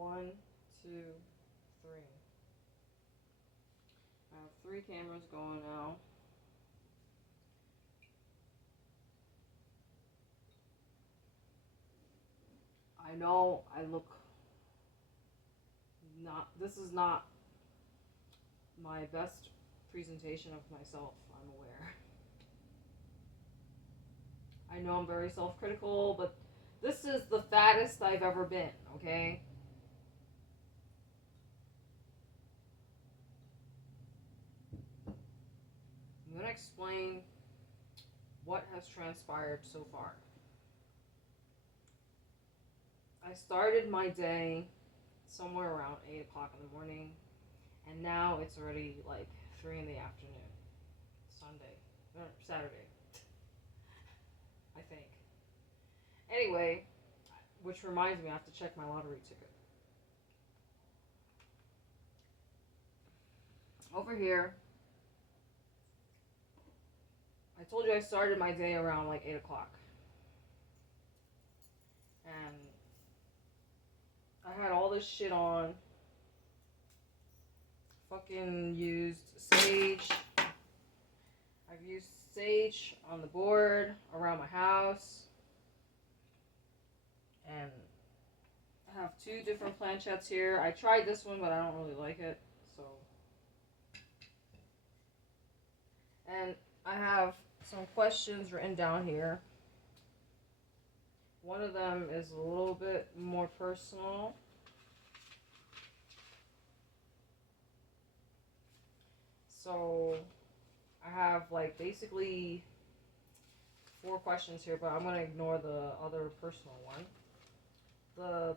One, two, three. I have three cameras going now. I know I look not, this is not my best presentation of myself, I'm aware. I know I'm very self critical, but this is the fattest I've ever been, okay? I'm gonna explain what has transpired so far. I started my day somewhere around 8 o'clock in the morning, and now it's already like 3 in the afternoon. Sunday. Or Saturday, I think. Anyway, which reminds me, I have to check my lottery ticket. Over here, I told you I started my day around like 8 o'clock. And I had all this shit on. Fucking used Sage. I've used Sage on the board around my house. And I have two different planchettes here. I tried this one, but I don't really like it. So. And I have some questions written down here. One of them is a little bit more personal. So I have like basically four questions here, but I'm gonna ignore the other personal one.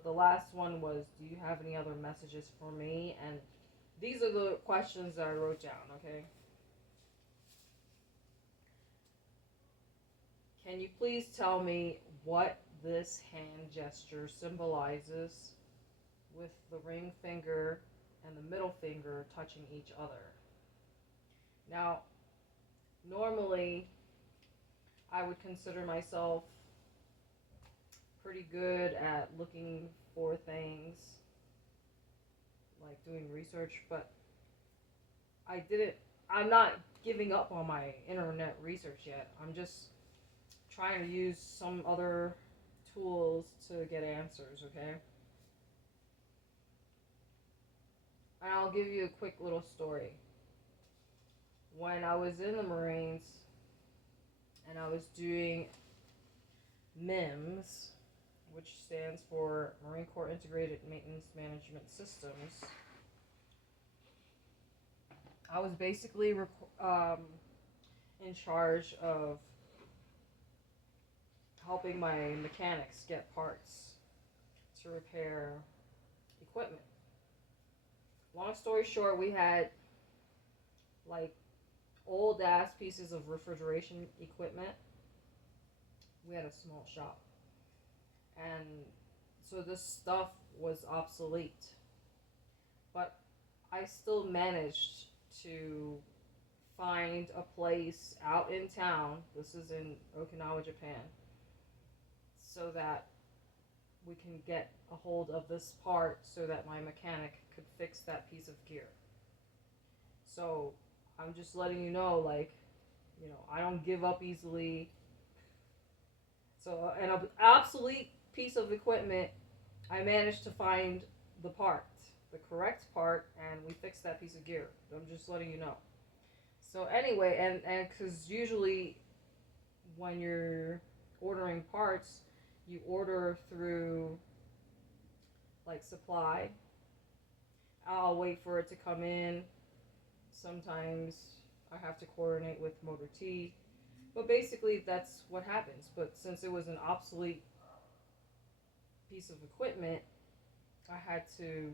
The last one was, do you have any other messages for me? And these are the questions that I wrote down, okay? Can you please tell me what this hand gesture symbolizes with the ring finger and the middle finger touching each other? Now, normally I would consider myself pretty good at looking for things, like doing research, but I didn't. I'm not giving up on my internet research yet. I'm just trying to use some other tools to get answers, okay? And I'll give you a quick little story. When I was in the Marines and I was doing MIMS, which stands for Marine Corps Integrated Maintenance Management Systems, I was basically in charge of helping my mechanics get parts to repair equipment. Long story short, we had like old ass pieces of refrigeration equipment. We had a small shop. And so this stuff was obsolete. But I still managed to find a place out in town. This is in Okinawa, Japan. So that we can get a hold of this part so that my mechanic could fix that piece of gear. So I'm just letting you know, like, I don't give up easily. So, an obsolete piece of equipment, I managed to find the part, the correct part, and we fixed that piece of gear. I'm just letting you know. So anyway, and because usually when you're ordering parts, you order through like supply. I'll wait for it to come in. Sometimes I have to coordinate with Motor T. But basically, that's what happens. But since it was an obsolete piece of equipment, I had to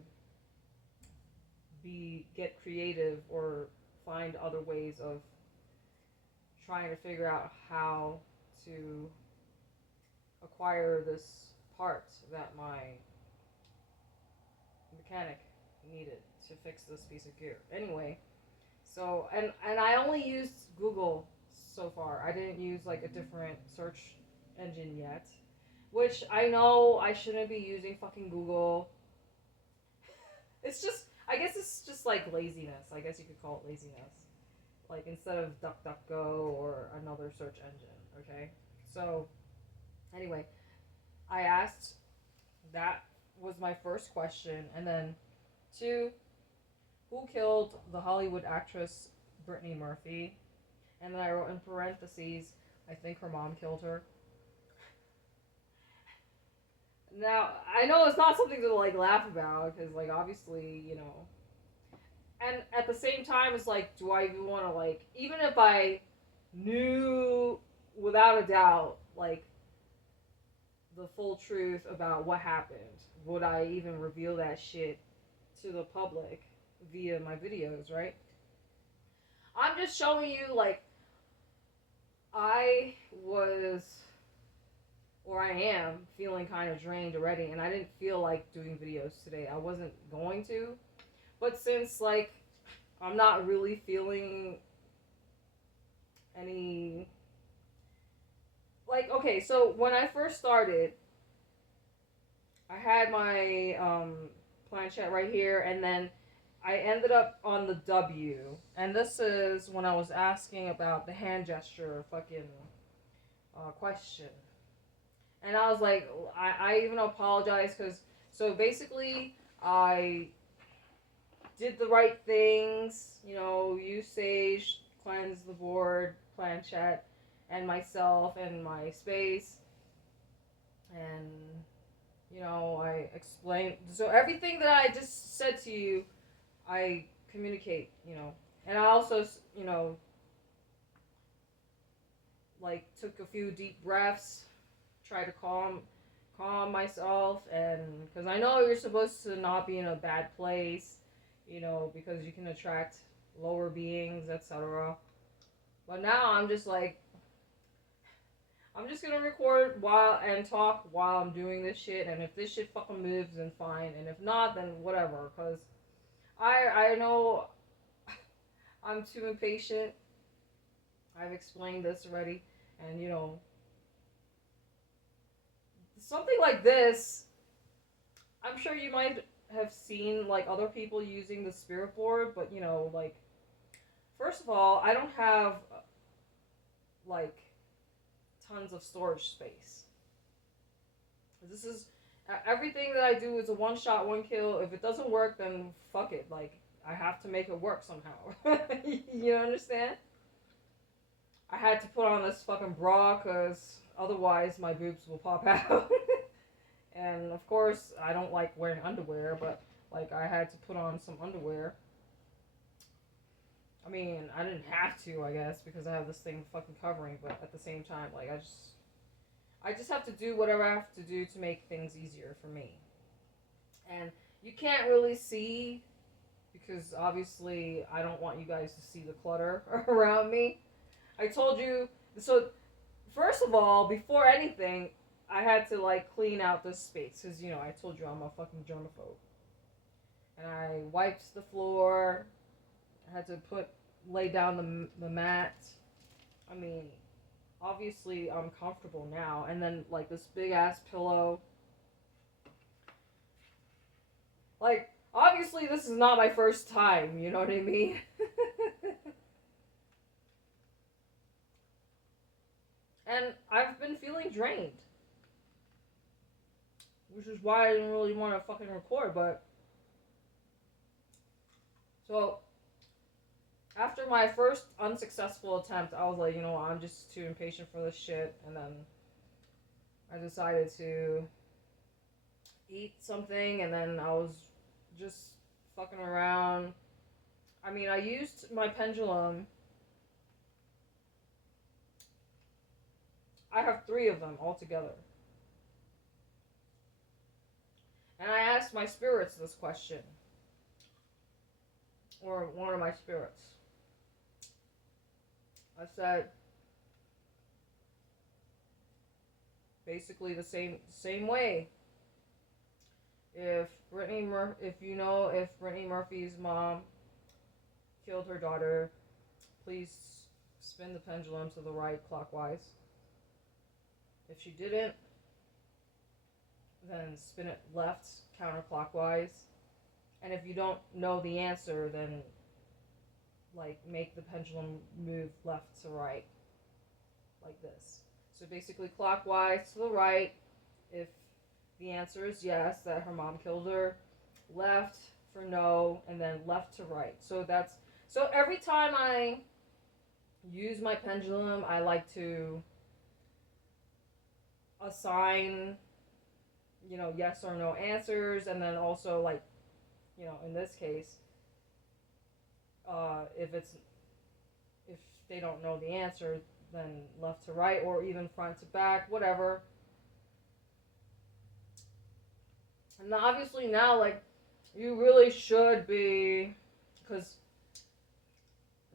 get creative or find other ways of trying to figure out how to acquire this part that my mechanic needed to fix this piece of gear. Anyway, so and I only used Google so far. I didn't use like a different search engine yet, which I know I shouldn't be using fucking Google. It's just, I guess it's just like laziness. I guess you could call it laziness. Like instead of DuckDuckGo or another search engine, okay? So, anyway, I asked, that was my first question. And then, two, who killed the Hollywood actress Brittany Murphy? And then I wrote in parentheses, I think her mom killed her. Now, I know it's not something to like laugh about because, like, obviously, you know. And at the same time, it's like, do I even want to, like, even if I knew without a doubt, like, the full truth about what happened, would I even reveal that shit to the public via my videos, right? I'm just showing you, like, I was, or I am, feeling kind of drained already, and I didn't feel like doing videos today. I wasn't going to. But since, like, I'm not really feeling any. Like, okay, so when I first started, I had my planchette right here, and then I ended up on the W. And this is when I was asking about the hand gesture fucking question. And I was like, I even apologize because, so basically, I did the right things, you know, use Sage, cleanse the board, planchette, and myself and my space. And, you know, I explained. So everything that I just said to you, I communicate, you know. And I also, you know, like took a few deep breaths, try to calm myself, and because I know you're supposed to not be in a bad place, you know, because you can attract lower beings, etc. But now I'm just like, I'm just gonna record while and talk while I'm doing this shit, and if this shit fucking moves, then fine, and if not, then whatever. Cause I know I'm too impatient. I've explained this already, and you know, something like this, I'm sure you might have seen like other people using the spirit board, but you know, like, first of all, I don't have like tons of storage space. This is everything that I do is a one shot, one kill. If it doesn't work, then fuck it. Like, I have to make it work somehow. You understand? I had to put on this fucking bra because otherwise my boobs will pop out. And of course, I don't like wearing underwear, but like I had to put on some underwear. I mean, I didn't have to, I guess, because I have this thing fucking covering, but at the same time, like I just have to do whatever I have to do to make things easier for me. And you can't really see because obviously I don't want you guys to see the clutter around me. I told you, so first of all, before anything, I had to like clean out this space because you know I told you I'm a fucking germaphobe, and I wiped the floor. I had to lay down the mat. I mean, obviously I'm comfortable now, and then like this big ass pillow. Like, obviously this is not my first time. You know what I mean? And I've been feeling drained, which is why I didn't really want to fucking record. But so after my first unsuccessful attempt, I was like, you know what, I'm just too impatient for this shit. And then I decided to eat something, and then I was just fucking around. I mean, I used my pendulum. I have 3 of them altogether. And I asked my spirits this question, or one of my spirits. I said basically the same way. If you know if Brittany Murphy's mom killed her daughter, please spin the pendulum to the right clockwise. If she didn't, then spin it left counterclockwise. And if you don't know the answer, then like make the pendulum move left to right, like this. So basically clockwise to the right if the answer is yes, that her mom killed her, left for no, and then left to right. So every time I use my pendulum, I like to assign, yes or no answers, and then also like, in this case, if they don't know the answer, then left to right or even front to back, whatever. And obviously now, like, you really should be, because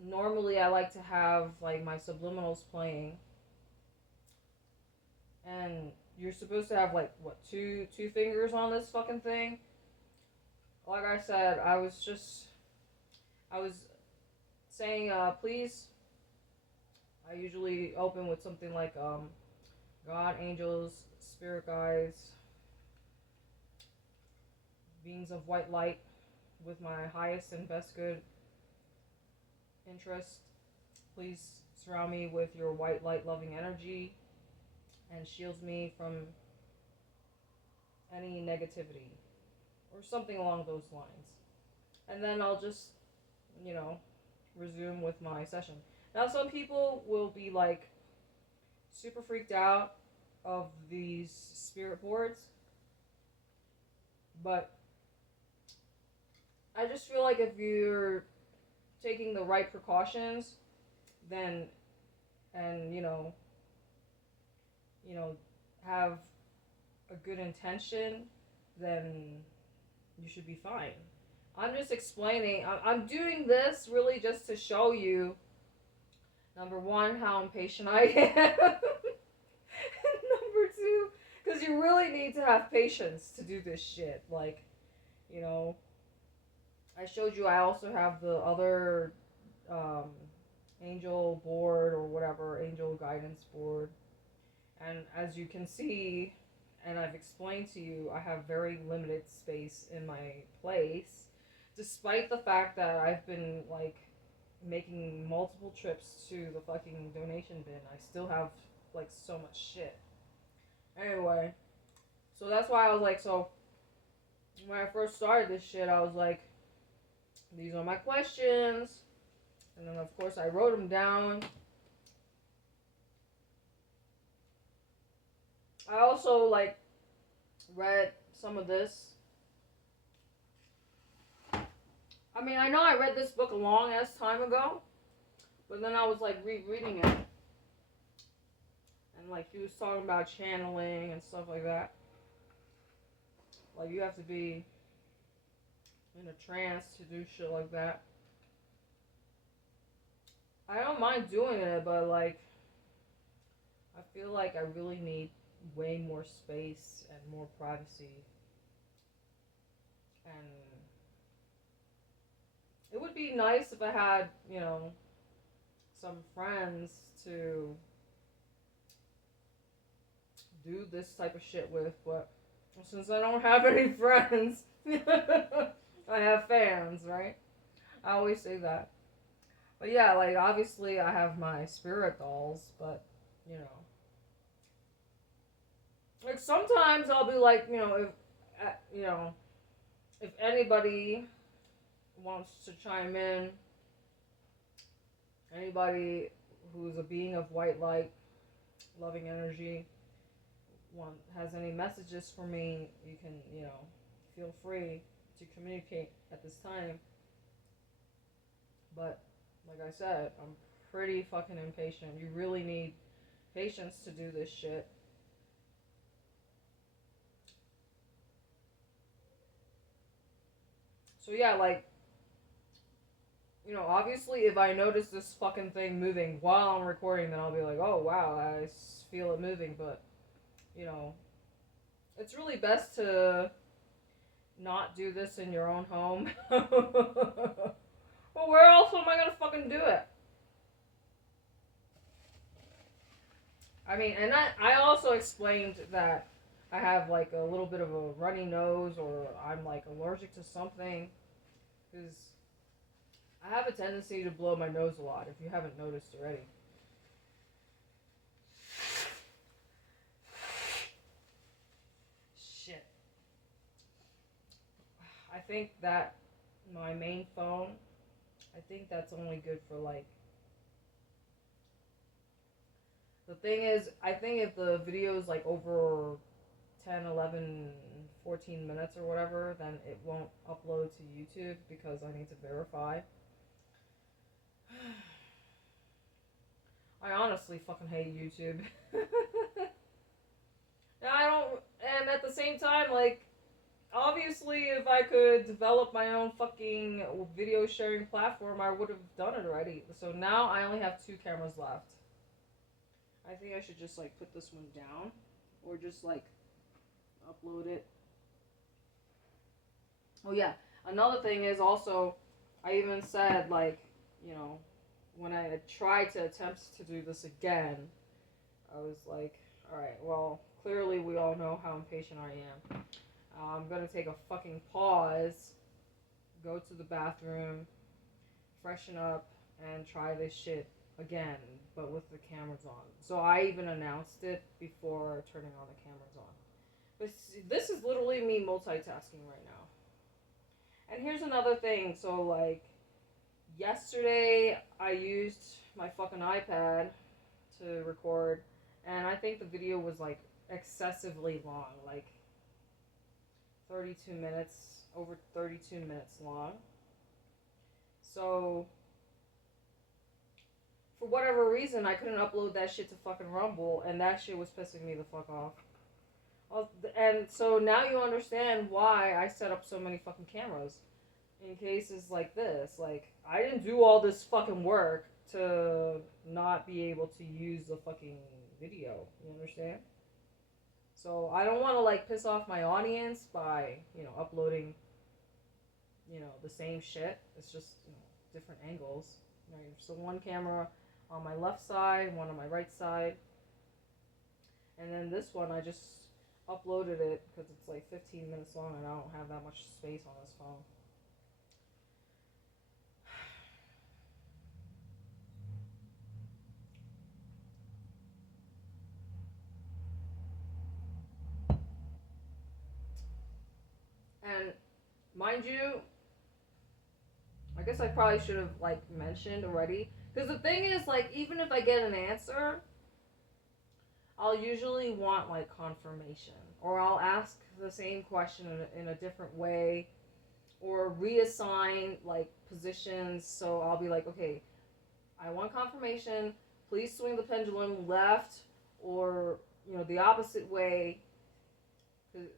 normally I like to have like my subliminals playing, and you're supposed to have like what two fingers on this fucking thing. Like I said, I was saying, please. I usually open with something like God, angels, spirit guides, beings of white light, with my highest and best good interest. Please surround me with your white light loving energy and shields me from any negativity or something along those lines. And then I'll just, resume with my session. Now, some people will be like super freaked out of these spirit boards, but I just feel like if you're taking the right precautions, then, and have a good intention, then you should be fine. I'm just explaining. I'm doing this really just to show you, number one, how impatient I am. And number two, because you really need to have patience to do this shit. Like, I showed you I also have the other angel board or whatever, angel guidance board. And as you can see, and I've explained to you, I have very limited space in my place, despite the fact that I've been like making multiple trips to the fucking donation bin. I still have like so much shit. Anyway, so that's why I was like, so when I first started this shit, I was like, these are my questions. And then of course I wrote them down. I also like read some of this. I mean, I know I read this book a long ass time ago, but then I was like rereading it. And like he was talking about channeling and stuff like that. Like you have to be in a trance to do shit like that. I don't mind doing it, but like I feel like I really need way more space and more privacy. And it would be nice if I had, some friends to do this type of shit with, but since I don't have any friends, I have fans, right? I always say that. But yeah, like obviously I have my spirit dolls, but like sometimes I'll be like, if anybody wants to chime in, anybody who's a being of white light, loving energy, has any messages for me, you can, feel free to communicate at this time. But like I said, I'm pretty fucking impatient. You really need patience to do this shit. So yeah, like, obviously if I notice this fucking thing moving while I'm recording, then I'll be like, oh wow, I feel it moving, but, it's really best to not do this in your own home. Well, where else am I gonna fucking do it? I mean, and I also explained that I have like a little bit of a runny nose or I'm like allergic to something. Because I have a tendency to blow my nose a lot, if you haven't noticed already. Shit. I think that my main phone, I think that's only good for like. The thing is, I think if the video is like over 10, 11, 14 minutes or whatever, then it won't upload to YouTube because I need to verify. I honestly fucking hate YouTube. I don't, and at the same time, like, obviously, if I could develop my own fucking video sharing platform, I would have done it already. So now I only have 2 cameras left. I think I should just, like, put this one down, or just, like, upload it. Oh, yeah. Another thing is also, I even said, like, you know, when I tried to attempt to do this again, I was like, alright, well, clearly we all know how impatient I am. I'm gonna take a fucking pause, go to the bathroom, freshen up, and try this shit again, but with the cameras on. So I even announced it before turning on the cameras on. But this is literally me multitasking right now. And here's another thing. So, like, yesterday I used my fucking iPad to record, and I think the video was, like, excessively long. Like, 32 minutes, over 32 minutes long. So, for whatever reason, I couldn't upload that shit to fucking Rumble, and that shit was pissing me the fuck off. And so now you understand why I set up so many fucking cameras in cases like this. Like, I didn't do all this fucking work to not be able to use the fucking video. You understand? So I don't want to, like, piss off my audience by, you know, uploading, you know, the same shit. It's just, you know, different angles. Right? So one camera on my left side, one on my right side. And then this one, I just uploaded it because it's like 15 minutes long and I don't have that much space on this phone. And mind you, I guess I probably should have, like, mentioned already. Because the thing is, like, even if I get an answer, I'll usually want, like, confirmation. Or I'll ask the same question in a different way. Or reassign, like, positions. So I'll be like, okay, I want confirmation. Please swing the pendulum left or, you know, the opposite way.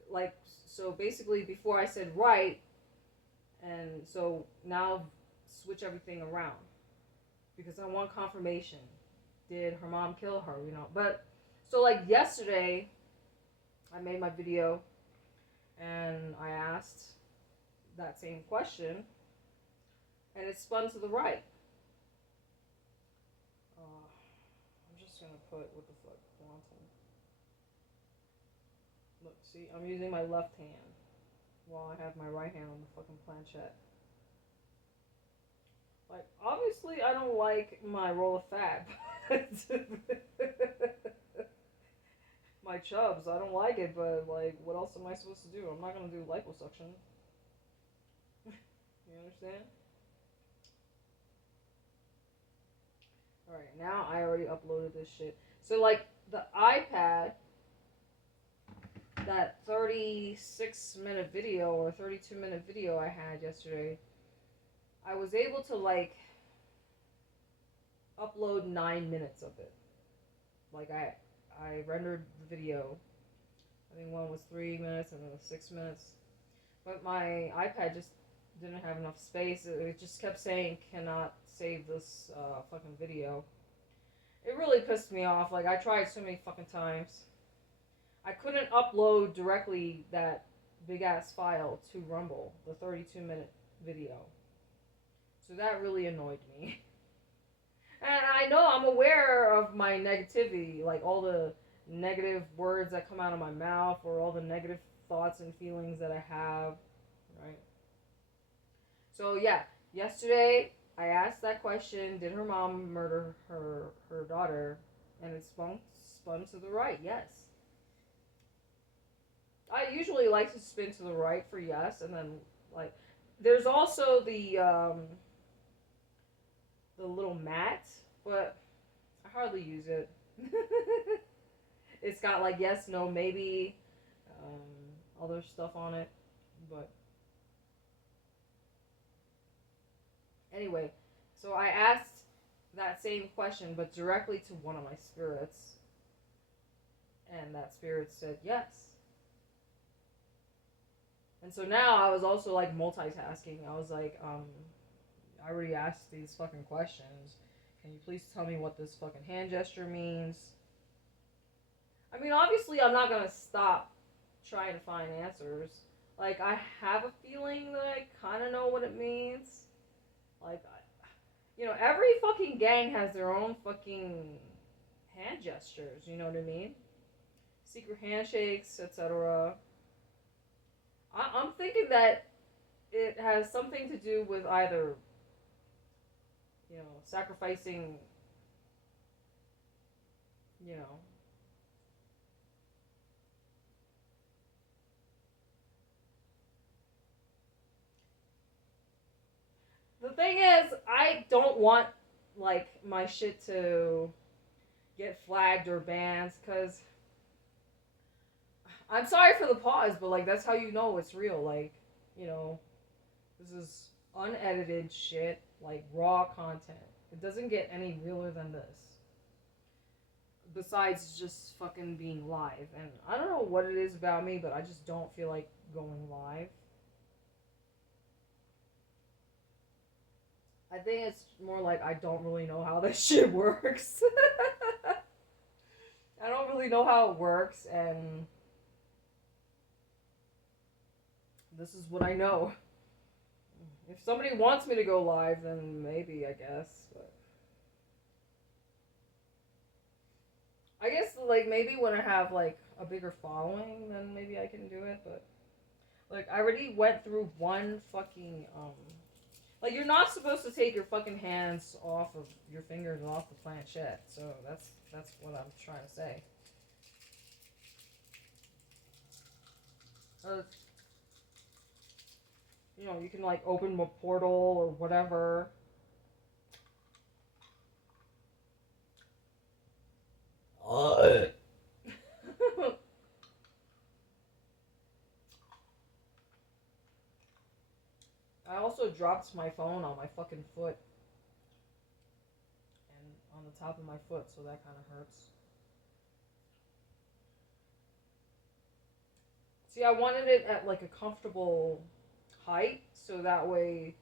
Like, so basically before I said right, and so now switch everything around because I want confirmation. Did her mom kill her? You know, but so, like, yesterday, I made my video and I asked that same question, and it spun to the right. I'm just gonna put what the fuck quantum. Look, see, I'm using my left hand while I have my right hand on the fucking planchette. Like, obviously, I don't like my roll of fat. My chubs, I don't like it, but, like, what else am I supposed to do? I'm not gonna do liposuction. You understand? Alright, now I already uploaded this shit. So, like, the iPad, that 36-minute video or 32-minute video I had yesterday, I was able to, like, upload 9 minutes of it. Like, I rendered the video. I think one was 3 minutes and then was 6 minutes. But my iPad just didn't have enough space. It just kept saying, cannot save this fucking video. It really pissed me off. Like, I tried so many fucking times. I couldn't upload directly that big-ass file to Rumble, the 32-minute video. So that really annoyed me. And I know I'm aware of my negativity, like all the negative words that come out of my mouth or all the negative thoughts and feelings that I have, right? So yeah, yesterday I asked that question: did her mom murder her daughter? And it spun to the right. Yes. I usually like to spin to the right for yes, and then like there's also the little mat, but I hardly use it. It's got like yes, no, maybe, other stuff on it, but anyway, so I asked that same question, but directly to one of my spirits, and that spirit said yes. And so now I was also like multitasking. I was like, I already asked these fucking questions. Can you please tell me what this fucking hand gesture means? I mean, obviously, I'm not gonna stop trying to find answers. Like, I have a feeling that I kind of know what it means. Like, every fucking gang has their own fucking hand gestures. You know what I mean? Secret handshakes, etc. I'm thinking that it has something to do with either, sacrificing, you know. The thing is, I don't want, like, my shit to get flagged or banned, because I'm sorry for the pause, but, like, that's how you know it's real. Like, you know, this is unedited shit, like, raw content. It doesn't get any realer than this. Besides just fucking being live. And I don't know what it is about me, but I just don't feel like going live. I think it's more like I don't really know how this shit works. I don't really know how it works, and this is what I know. If somebody wants me to go live, then maybe, I guess. But I guess, like, maybe when I have, like, a bigger following, then maybe I can do it. But, like, I already went through one fucking, like, you're not supposed to take your fucking hands off of your fingers off the planchette. So that's what I'm trying to say. Uh, you can, like, open a portal or whatever. I also dropped my phone on my fucking foot and on the top of my foot, so that kind of hurts. See, I wanted it at like a comfortable height, so that way